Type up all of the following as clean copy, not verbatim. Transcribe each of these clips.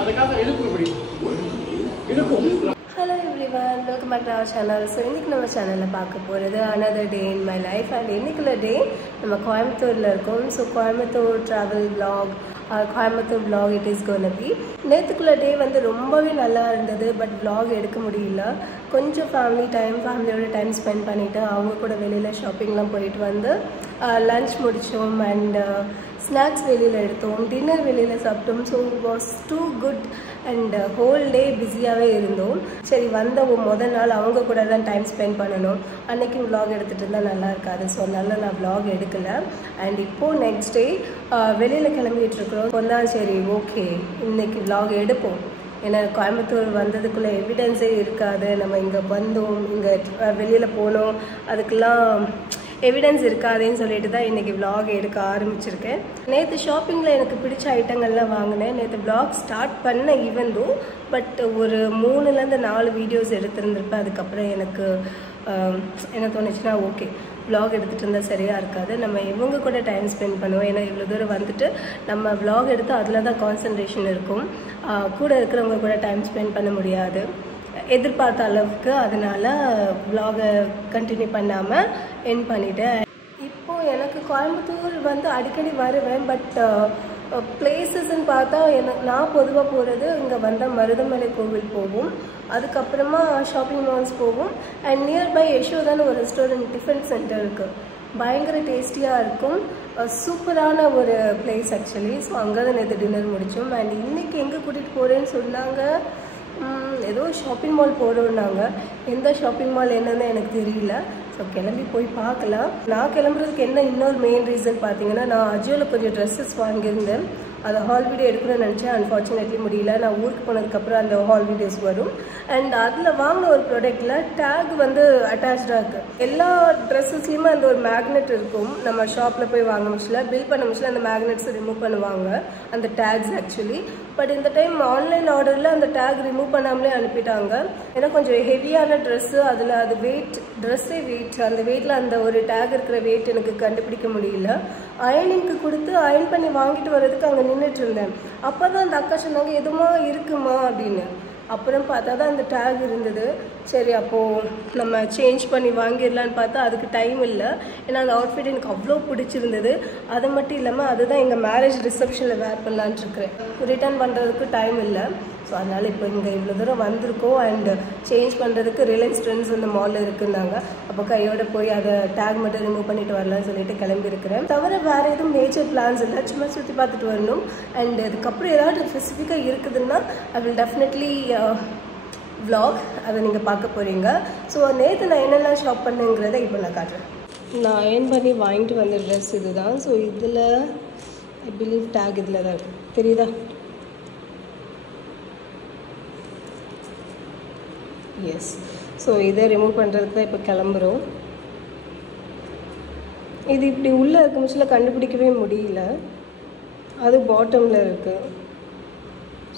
Hello everyone, welcome back to our channel. So இன்னைக்கு நம்ம சேனல்ல பார்க்க போறது another day in my life and இன்னைக்குள்ள டே நம்ம கோயம்புத்தூர்ல இருக்கோம். So Coimbatore travel vlog Coimbatore vlog it is going to be. நேத்துக்குள்ள டே வந்து ரொம்பவே நல்லா இருந்தது பட் vlog எடுக்க முடியல. கொஞ்சம் ஃபேமிலியோட டைம் ஸ்பெண்ட் பண்ணிட்டு அவங்க கூட வெளியில ஷாப்பிங்லாம் போயிட்டு வந்து லஞ்ச் முடிச்சோம் அண்ட் ஸ்நாக்ஸ் வெளியில் எடுத்தோம், டின்னர் வெளியில் சாப்பிட்டோம். So it was too good and whole day பிஸியாகவே இருந்தோம். சரி வந்த முதல் நாள் அவங்க கூட தான் டைம் ஸ்பெண்ட் பண்ணணும், அன்றைக்கி விலாக் எடுத்துகிட்டு இருந்தால் நல்லா இருக்காது. ஸோ அதனால நான் விலாக் எடுக்கலை. அண்ட் இப்போது நெக்ஸ்ட் டே வெளியில் கிளம்பிகிட்ருக்குறோம். சொன்னால் சரி ஓகே இன்றைக்கி விலாக் எடுப்போம், ஏன்னா கோயம்புத்தூர் வந்ததுக்குள்ளே எவிடன்ஸே இருக்காது. நம்ம இங்கே வந்தோம், இங்கே வெளியில் போனோம், அதுக்கெல்லாம் எவிடன்ஸ் இருக்காதுன்னு சொல்லிட்டு தான் இன்றைக்கி விலாக் எடுக்க ஆரம்பிச்சிருக்கேன். நேற்று ஷாப்பிங்கில் எனக்கு பிடிச்ச ஐட்டங்கள்லாம் வாங்கினேன். நேற்று விலாக் ஸ்டார்ட் பண்ண ஈவென்தோ பட் ஒரு 3-4 வீடியோஸ் எடுத்திருந்திருப்பேன். அதுக்கப்புறம் எனக்கு என்ன தோணுச்சுன்னா ஓகே விலாக் எடுத்துகிட்டு இருந்தால் சரியாக இருக்காது, நம்ம இவங்க கூட டைம் ஸ்பெண்ட் பண்ணுவோம். ஏன்னா இவ்வளோ தூரம் வந்துட்டு நம்ம விலாக் எடுத்து அதில் தான் கான்சன்ட்ரேஷன் இருக்கும், கூட இருக்கிறவங்க கூட டைம் ஸ்பெண்ட் பண்ண முடியாது எதிர்பார்த்த அளவுக்கு. அதனால் விலாகை கண்டினியூ பண்ணாமல் என் பண்ணிவிட்டேன். இப்போது எனக்கு கோயம்புத்தூர் வந்து அடிக்கடி வருவேன் பட் பிளேசஸ்ன்னு பார்த்தா நான் பொதுவாக போகிறது இங்கே வந்தால் மருதமலை கோவில் போகும், அதுக்கப்புறமா ஷாப்பிங் மால்ஸ் போகும் அண்ட் நியர்பை யசோதான்னு ஒரு ரெஸ்டாரண்ட் டிஃபன் சென்டர் இருக்குது, பயங்கர டேஸ்டியாக இருக்கும், சூப்பரான ஒரு பிளேஸ் ஆக்சுவலி. ஸோ அங்கே தான் நேற்று டின்னர் முடித்தோம். அண்ட் இன்றைக்கி எங்கே கூட்டிகிட்டு போகிறேன்னு சொன்னாங்க, ஏதோ ஷாப்பிங் மால் போகிறோன்னாங்க. எந்த ஷாப்பிங் மால் என்னன்னு எனக்கு தெரியல. ஸோ கிளம்பி போய் பார்க்கலாம். நான் கிளம்புறதுக்கு என்ன இன்னொரு மெயின் ரீசன் பார்த்தீங்கன்னா, நான் அஜியோவில் கொஞ்சம் ட்ரெஸ்ஸஸ் வாங்கியிருந்தேன், அதை ஹால் வீடியோ எடுக்கணும்னு நினச்சேன். அன்ஃபார்ச்சுனேட்லி முடியல. நான் ஊருக்கு போனதுக்கப்புறம் அந்த ஹால் வீடியோஸ் வரும். அண்ட் அதில் வாங்கின ஒரு ப்ராடக்டில் டேக் வந்து அட்டாச்சாக இருக்குது. எல்லா ட்ரெஸ்ஸஸ்லேயுமே அந்த ஒரு மேக்னெட் இருக்கும். நம்ம ஷாப்பில் போய் வாங்க முடியல, பில் பண்ண முடியல, அந்த மேக்னெட்ஸை ரிமூவ் பண்ணுவாங்க அந்த டேக்ஸ் ஆக்சுவலி. பட் இந்த டைம் ஆன்லைன் ஆர்டரில் அந்த டேக் ரிமூவ் பண்ணாமலே அனுப்பிட்டாங்க. ஏன்னா கொஞ்சம் ஹெவியான ட்ரெஸ்ஸு, அதில் அது வெயிட், ட்ரெஸ்ஸே வெயிட், அந்த வெயிட்டில் அந்த ஒரு டேக் இருக்கிற வெயிட் எனக்கு கண்டுபிடிக்க முடியல. அயனிங்க்கு கொடுத்து அயன் பண்ணி வாங்கிட்டு வர்றதுக்கு அங்கே நின்றுட்டு இருந்தேன். அப்போ தான் அந்த அக்கா சொன்னாங்க எதுமா இருக்குமா அப்படின்னு. அப்புறம் பார்த்தா தான் அந்த டேக் இருந்தது. சரி அப்போது நம்ம சேஞ்ச் பண்ணி வாங்கிடலான்னு பார்த்தா அதுக்கு டைம் இல்லை. ஏன்னா அந்த அவுட்ஃபிட் எனக்கு அவ்வளோ பிடிச்சிருந்தது. அது மட்டும் இல்லாமல் அதுதான் எங்கள் மேரேஜ் ரிசப்ஷனில் வேர் பண்ணலான்ட்டு இருக்கிறேன். ரிட்டர்ன் பண்ணுறதுக்கு டைம் இல்லை. ஸோ அதனால் இப்போ இங்கே இவ்வளோ தூரம் வந்திருக்கோம் அண்ட் சேஞ்ச் பண்ணுறதுக்கு ரிலையன்ஸ் ட்ரெண்ட்ஸ் அந்த மாலில் இருக்குன்னாங்க. அப்போ கையோட போய் அதை டேக் மட்டும் ரிமூவ் பண்ணிட்டு வரலான்னு சொல்லிட்டு கிளம்பியிருக்கிறேன். தவிர வேறு எதுவும் மேஜர் பிளான்ஸ் இல்லை, சும்மா சுற்றி பார்த்துட்டு வரணும். அண்ட் அதுக்கப்புறம் ஏதாவது ஸ்பெசிஃபிக்காக இருக்குதுன்னா ஐ வில் டெஃபினெட்லி vlog, அதை நீங்கள் பார்க்க போகிறீங்க. ஸோ நேற்று நான் என்னெல்லாம் ஷாப் பண்ணுங்கிறத இப்போ நான் காட்டுறேன். நான் அயர்ன் பண்ணி வாங்கிட்டு வந்த ட்ரெஸ் இது தான். ஸோ இதில் ஐ பிலீவ் டேக் இதில் தான் இருக்குது, தெரியுதா? எஸ். ஸோ இதை ரிமூவ் பண்ணுறதுக்கு தான் இப்போ கிளம்புறோம். இது இப்படி உள்ளே இருக்க முச்சில் கண்டுபிடிக்கவே முடியல, அது பாட்டமில் இருக்குது.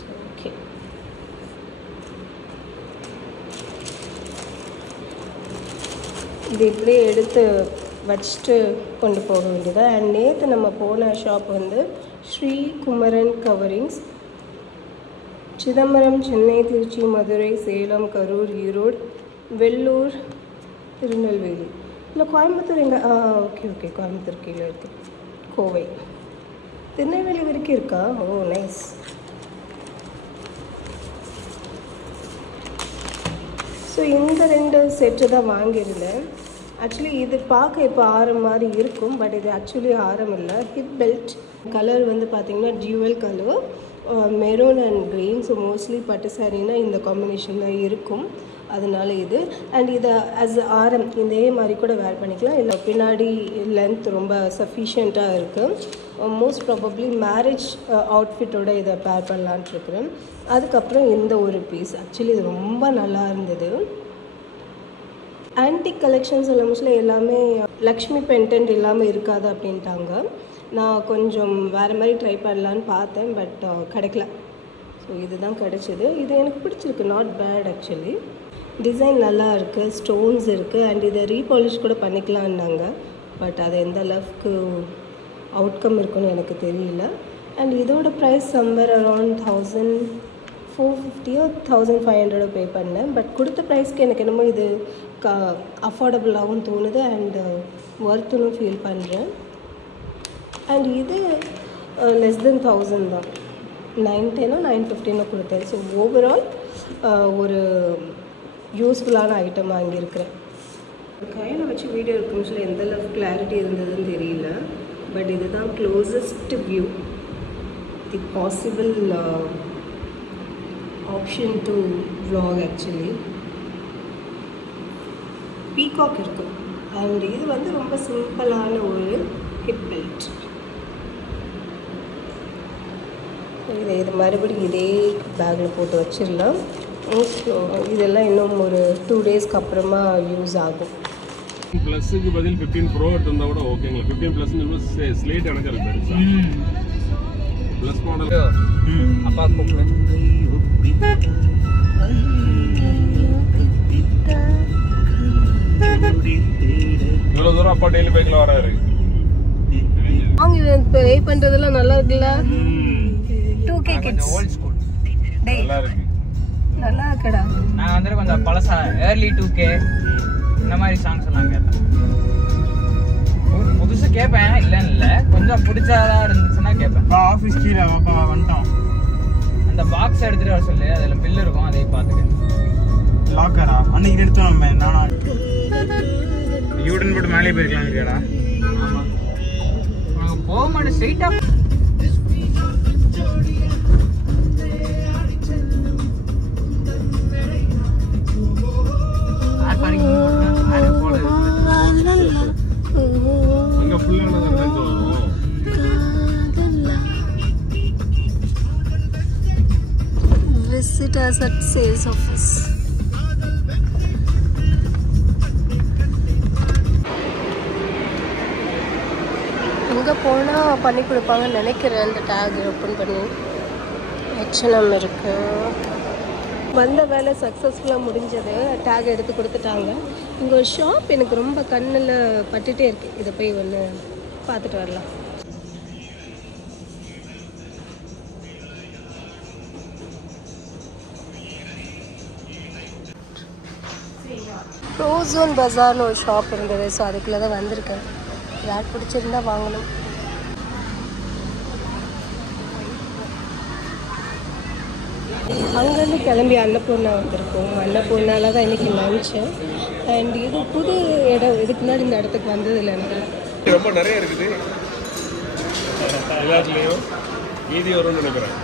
ஸோ ஓகே, இது இப்படியே எடுத்து வச்சுட்டு கொண்டு போக வேண்டியது. அண்ட் நேற்று நம்ம போன ஷாப் வந்து ஸ்ரீ குமரன் கவரிங்ஸ், சிதம்பரம், சென்னை, திருச்சி, மதுரை, சேலம், கரூர், ஈரோடு, வெள்ளூர், திருநெல்வேலி. இல்லை கோயம்புத்தூர் எங்கே? ஓகே கோயம்புத்தூர் கீழே இருக்குது. கோவை, திருநெல்வேலி வரைக்கும் இருக்கா? ஓ நைஸ். ஸோ இந்த 2 செட்டு தான் வாங்கியிருந்தேன். ஆக்சுவலி இது பார்க்க இப்போ ஆரம் மாதிரி இருக்கும் பட் இது ஆக்சுவலி ஆரம் இல்லை. ஹிப் பெல்ட் கலர் வந்து பார்த்திங்கன்னா dual colour, maroon and green. So mostly பட்டு சாரீனா இந்த காம்பினேஷன் தான் இருக்கும், அதனால இது. அண்ட் இதை ஆஸ் ஆரம் இதே மாதிரி கூட வேர் பண்ணிக்கலாம், இல்லை பின்னாடி லென்த் ரொம்ப சஃபிஷியண்ட்டாக இருக்குது. மோஸ்ட் ப்ராபப்ளி மேரேஜ் அவுட்ஃபிட்டோட இதை பேர் பண்ணலான்ட்டு இருக்கிறேன். அதுக்கப்புறம் இந்த ஒரு பீஸ் ஆக்சுவலி இது ரொம்ப நல்லா இருந்தது. ஆன்டிக் கலெக்ஷன்ஸ் மோஸ்ட்லி எல்லாமே லக்ஷ்மி பென்டென்ட் இல்லாமல் இருக்காது அப்படின்ட்டாங்க. நான் கொஞ்சம் வேறு மாதிரி ட்ரை பண்ணலான்னு பார்த்தேன் பட் கிடைக்கல. ஸோ இதுதான் கிடச்சிது. இது எனக்கு பிடிச்சிருக்கு, நாட் பேட் ஆக்சுவலி. டிசைன் நல்லா இருக்குது, ஸ்டோன்ஸ் இருக்குது அண்ட் இதை ரீபாலிஷ் கூட பண்ணிக்கலான்னாங்க. பட் அது எந்த அளவுக்கு அவுட்கம் இருக்குன்னு எனக்கு தெரியல. அண்ட் இதோட ப்ரைஸ் சம்வேர் அரௌண்ட் 1000 450 1500 பே பண்ணேன். பட் கொடுத்த ப்ரைஸ்க்கு எனக்கு என்னமோ இது அஃபோர்டபுளாகவும் தோணுது அண்ட் ஒர்த்துன்னு ஃபீல் பண்ணுறேன். அண்ட் இது லெஸ் தென் 1000 தான், 910 915 கொடுத்தேன். ஸோ ஓவரால் ஒரு யூஸ்ஃபுல்லான ஐட்டம் வாங்கியிருக்கிறேன். கையில் வச்சு வீடியோ எடுக்கும் சொல்ல எந்த அளவுக்கு கிளாரிட்டி இருந்ததுன்னு தெரியல. பட் இதுதான் closest view, the possible option to vlog actually. Peacock இருக்கும் அண்ட் இது வந்து ரொம்ப சிம்பிளான ஒரு ஹிப் பெல்ட். இது மறுபடியும் இதே பேக்கில் போட்டு வச்சிடலாம். இதெல்லாம் இன்னும் ஒரு 2 டேஸ்க்கு அப்புறமா யூஸ் ஆகும். ப்ளஸ்ஸுக்கு பதில் 15 ப்ரோ எடுத்திருந்தா கூட ஓகேங்களா. 15 ப்ளஸ்ன்னு ஸ்லேட் எனக்கு பெருசா ப்ளஸ் மாடல் அப்பா கூப்பிடு. இவ்வளோ தூரம் அப்பா டெய்லி பைக்கில் வராரு. அவங்க பே பண்ணுறதெல்லாம் நல்லா இருக்குல்ல. 2K கிட்ஸ் ஓல்ட் ஸ்கூல் நல்லா இருக்கு, நல்லா இருக்கடா. நான் வந்து கொஞ்சம் பழசா ஏர்லி 2K இந்த மாதிரி சாங்ஸ் எல்லாம் கேட்பேன். புதுசு கேட்பேன் இல்லைன்னு இல்லை, கொஞ்சம் பிடிச்சதா இருந்துச்சுன்னா கேட்பேன். ஆஃபீஸ் கீழே வந்துட்டோம். அந்த பாக்ஸ் எடுத்துட்டு வர சொல்லு, அதில் பில் இருக்கும், அதை பார்த்துக்கேன். லாக்கரா அன்னைக்கு எடுத்தோம் நம்ம. நானா யூடன் போட்டு மேலே போயிருக்கலாம் இல்லையாடா? ஆமாம், போக மாட்டேன் ஸ்ட்ரெயிட்டாக. அங்கே ஃபுல்லாக தான் வரும். Visit us at sales office. இங்கே போனால் பண்ணி கொடுப்பாங்கன்னு நினைக்கிறேன். இந்த டேக் ஓப்பன் பண்ணி H&M இருக்கு. வந்த வேலை சக்ஸஸ்ஃபுல்லாக முடிஞ்சது. டேக் எடுத்து கொடுத்துட்டாங்க. இங்கே ஒரு ஷாப் எனக்கு ரொம்ப கண்ணில் பட்டுட்டே இருக்கு. இதை போய் ஒன்று பார்த்துட்டு வரலாம். ரோசோன் பஜார்னு ஒரு ஷாப் இருந்தது. ஸோ அதுக்குள்ளே தான் வந்திருக்கேன். யார் பிடிச்சிருந்தா வாங்கணும். அங்கேருந்து கிளம்பி அன்னபூர்ணா வந்திருக்கோம். அன்னபூர்ணால தான் இன்றைக்கி லஞ்சு. அண்ட் இது புது இடம். இதுக்கு முன்னாடி இந்த இடத்துக்கு வந்ததில்லை எனக்கு. ரொம்ப நிறைய இருக்குது எல்லாத்துலேயும். மீதி வரும்னு நினைக்கிறேன்.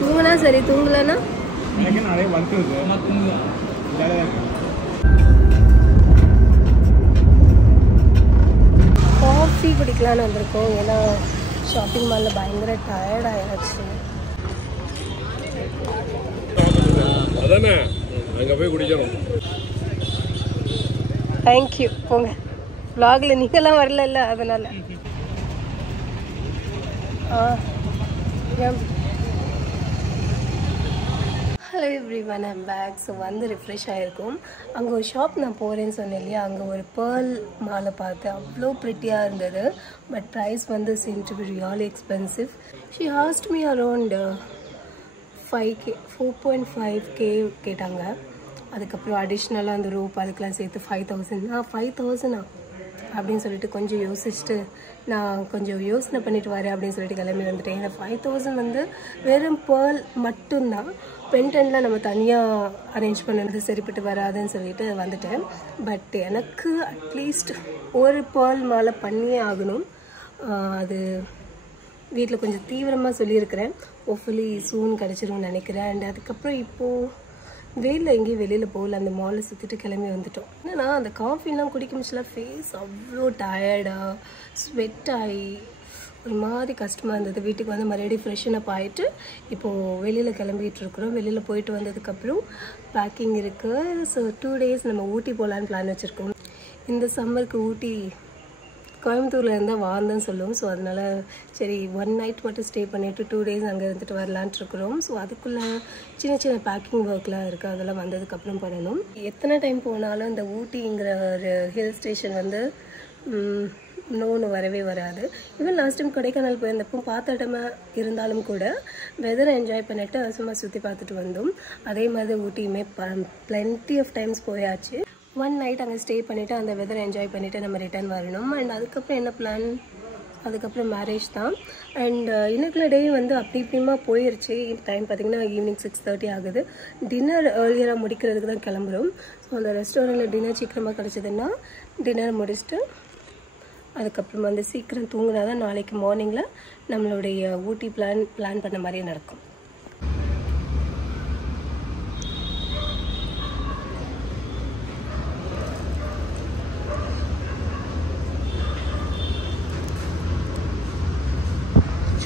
தூங்கினா சரி, தூங்கலன்னா நிறைய வந்து காஃபி குடிக்கலான்னு வந்திருக்கோம். ஏன்னா ஷாப்பிங் மாலில் பயங்கர டயர்ட் ஆகிடுச்சு. அதானே அங்கே போய் குடிக்கணும். தேங்க்யூ. போங்க. vlogல நீங்களாம் வரல, அதனால். Hello everyone, I'm back. So வந்து ரிஃப்ரெஷ் ஆகிருக்கும். அங்கே ஒரு ஷாப் நான் போகிறேன்னு சொன்னேன் இல்லையா, அங்கே ஒரு பேர்ல் மாலை பார்த்தேன். அவ்வளோ ப்ரிட்டியாக இருந்தது. பட் ப்ரைஸ் வந்து seemed to be really expensive. She asked me around 5K 4.5K கேட்டாங்க. அதுக்கப்புறம் அடிஷ்னலாக அந்த ரோப் அதுக்கெலாம் சேர்த்து 5000. 5000 அப்படின்னு சொல்லிட்டு கொஞ்சம் யோசிச்சுட்டு நான் கொஞ்சம் யோசனை பண்ணிட்டு வரேன் அப்படின்னு சொல்லிட்டு கிளம்பி வந்துட்டேன். இந்த 5000 வந்து வெறும் பேர்ல் மட்டும்தான். பென்டென்ட்லாம் நம்ம தனியாக அரேஞ்ச் பண்ணது சரிப்பட்டு வராதுன்னு சொல்லிட்டு வந்துட்டேன். பட் எனக்கு அட்லீஸ்ட் ஒரு பேர்ல் மாலை பண்ணியே ஆகணும். அது வீட்டில் கொஞ்சம் தீவிரமாக சொல்லியிருக்கிறேன். ஹோப்ஃபுல்லி சூன் கிடச்சிரும்னு நினைக்கிறேன். அண்ட் அதுக்கப்புறம் இப்போது வெயிலில் எங்கேயும் வெளியில் போகல, அந்த மாலில் சுற்றிட்டு கிளம்பி வந்துட்டோம். ஏன்னா அந்த காஃபிலாம் குடிக்க முடிச்சல ஃபேஸ் அவ்வளோ டயர்டாக ஸ்வெட் ஆகி ஒரு மாதிரி கஷ்டமாக இருந்தது. வீட்டுக்கு வந்து மறுபடியும் ஃப்ரெஷ்ஷன் அப் ஆகிட்டு இப்போது வெளியில் கிளம்பிகிட்டு இருக்கிறோம். வெளியில் போயிட்டு வந்ததுக்கப்புறம் பேக்கிங் இருக்குது. ஸோ 2 டேஸ் நம்ம ஊட்டி போகலான்னு பிளான் வச்சுருக்கோம். இந்த சம்மருக்கு ஊட்டி கோயம்புத்தூரில் இருந்தால் வாழ்ந்தேன்னு சொல்லுவோம். ஸோ அதனால் சரி 1 நைட் மட்டும் ஸ்டே பண்ணிவிட்டு 2 டேஸ் அங்கே இருந்துட்டு வரலான்ட்டு இருக்கிறோம். ஸோ அதுக்குள்ளே சின்ன சின்ன பேக்கிங் ஒர்க்லாம் இருக்குது. அதெல்லாம் வந்ததுக்கப்புறம் பண்ணணும். எத்தனை டைம் போனாலும் இந்த ஊட்டிங்கிற ஒரு ஹில் ஸ்டேஷன் வந்து நோன்னு வரவே வராது. ஈவன் லாஸ்ட் டைம் கொடைக்கானல் போயிருந்தப்போ பார்த்த இடமா இருந்தாலும் கூட வெதரை என்ஜாய் பண்ணிட்டு சும்மா சுற்றி பார்த்துட்டு வந்தோம். அதே மாதிரி ஊட்டியுமே plenty ஆஃப் டைம்ஸ் போயாச்சு. ஒன் நைட் அங்கே ஸ்டே பண்ணிவிட்டு அந்த வெதரை என்ஜாய் பண்ணிவிட்டு நம்ம ரிட்டர்ன் வரணும். அண்ட் அதுக்கப்புறம் என்ன பிளான், அதுக்கப்புறம் மேரேஜ் தான். அண்ட் இன்னைக்குள்ள டே வந்து அப்படி இப்படிமா போயிடுச்சு. டைம் பார்த்திங்கன்னா ஈவினிங் 6:30 ஆகுது. டின்னர் ஏர்லியராக முடிக்கிறதுக்கு தான் கிளம்புறோம். ஸோ அந்த ரெஸ்டாரண்ட்டில் டின்னர் சீக்கிரமாக கிடச்சிதுன்னா டின்னர் முடிச்சுட்டு அதுக்கப்புறம் வந்து சீக்கிரம் தூங்கினா தான் நாளைக்கு மார்னிங்கில் நம்மளுடைய ஊட்டி பிளான் பண்ண மாதிரியே நடக்கும்.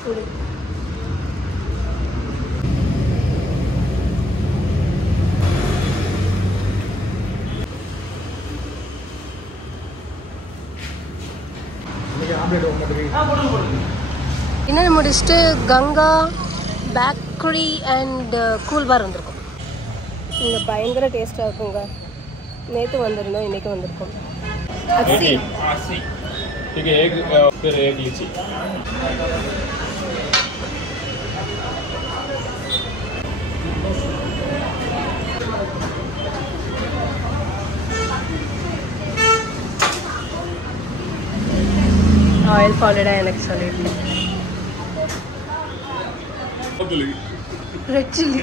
சூடு டின்னர் முடிச்சுட்டு கங்கா பேக்கரி அண்ட் கூல் பார் வந்திருக்கோம். இங்கே பயங்கர டேஸ்ட்டாக இருக்குங்க. நேற்று வந்திருந்தோம், இன்றைக்கி வந்திருக்கோம். அரிசி ठीक है, एक फिर एक लीची. ஆயில் ஃபாலோடா எனக்கு சொல்லியிருக்கேன். ரெட் சில்லி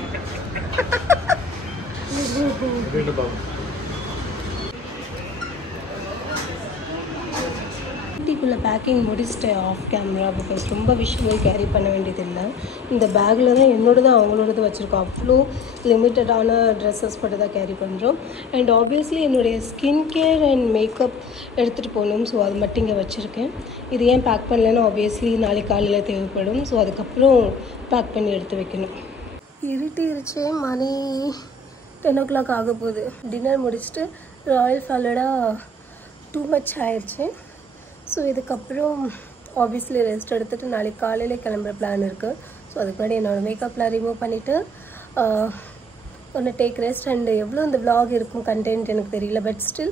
ஊட்டிக்குள்ளே பேக்கிங் முடிச்சிட்டேன் ஆஃப் கேமரா. பிகாஸ் ரொம்ப விஷயங்கள் கேரி பண்ண வேண்டியதில்லை. இந்த பேக்கில் தான் என்னோடது அவங்களோடது வச்சுருக்கோம். அவ்வளோ லிமிட்டடான ட்ரெஸ்ஸஸ் மட்டும் தான் கேரி பண்ணுறோம். அண்ட் ஆப்வியஸ்லி என்னுடைய ஸ்கின் கேர் அண்ட் மேக்கப் எடுத்துகிட்டு போகணும். ஸோ அது மட்டும் இங்கே வச்சுருக்கேன். இது ஏன் பேக் பண்ணலன்னா ஆப்வியஸ்லி நாளைக்கு காலையில் தேவைப்படும். ஸோ அதுக்கப்புறம் பேக் பண்ணி எடுத்து வைக்கணும். இருட்டிருச்சு, மணி 10 o'clock ஆக போகுது. டின்னர் முடிச்சுட்டு ராயல் ஃபாலோடா டூ மச் ஆயிடுச்சு. ஸோ இதுக்கப்புறம் ஆப்வியஸ்லி ரெஸ்ட் எடுத்துகிட்டு நாளைக்கு காலையில் கிளம்புற பிளான் இருக்குது. ஸோ அதுக்கு முன்னாடி என்னோடய மேக்கப்லாம் ரிமூவ் பண்ணிவிட்டு ஒன்று டேக் ரெஸ்ட். அண்ட் எவ்வளோ இந்த விலாக் இருக்கும் கண்டென்ட் எனக்கு தெரியல, பட் ஸ்டில்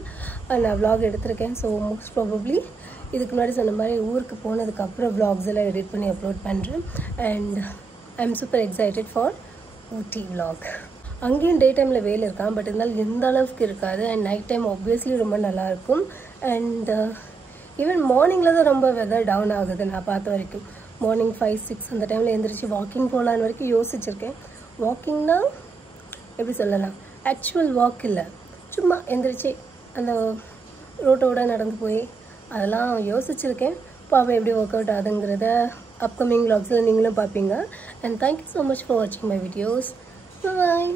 நான் விலாக் எடுத்திருக்கேன். ஸோ மோஸ்ட் ப்ராபப்ளி இதுக்கு முன்னாடி சொன்ன மாதிரி ஊருக்கு போனதுக்கப்புறம் விலாக்ஸ் எல்லாம் எடிட் பண்ணி அப்லோட் பண்ணுறேன். And I am super excited for Ooty vlog. அங்கேயும் டே டைமில் வெயில் இருக்கான், பட் இருந்தாலும் எந்த அளவுக்கு இருக்காது. அண்ட் நைட் டைம் ஆப்வியஸ்லி ரொம்ப நல்லாயிருக்கும். அண்ட் ஈவன் மார்னிங்கில் தான் ரொம்ப வெதர் டவுன் ஆகுது நான் பார்த்த வரைக்கும். மார்னிங் 5-6 அந்த டைமில் எழுந்திரிச்சு வாக்கிங் போகலான்னு வரைக்கும் யோசிச்சுருக்கேன். வாக்கிங்னா எப்படி சொல்லலாம், ஆக்சுவல் வாக் இல்லை, சும்மா எழுந்திரிச்சு அந்த ரோட்டோட நடந்து போய் அதெல்லாம் யோசிச்சுருக்கேன். பாப்பா எப்படி ஒர்க் அவுட் ஆகுதுங்கிறத அப்கமிங் vlogsல நீங்களும் பார்ப்பீங்க. And thank you so much for வாட்சிங் மை வீடியோஸ். பாய்.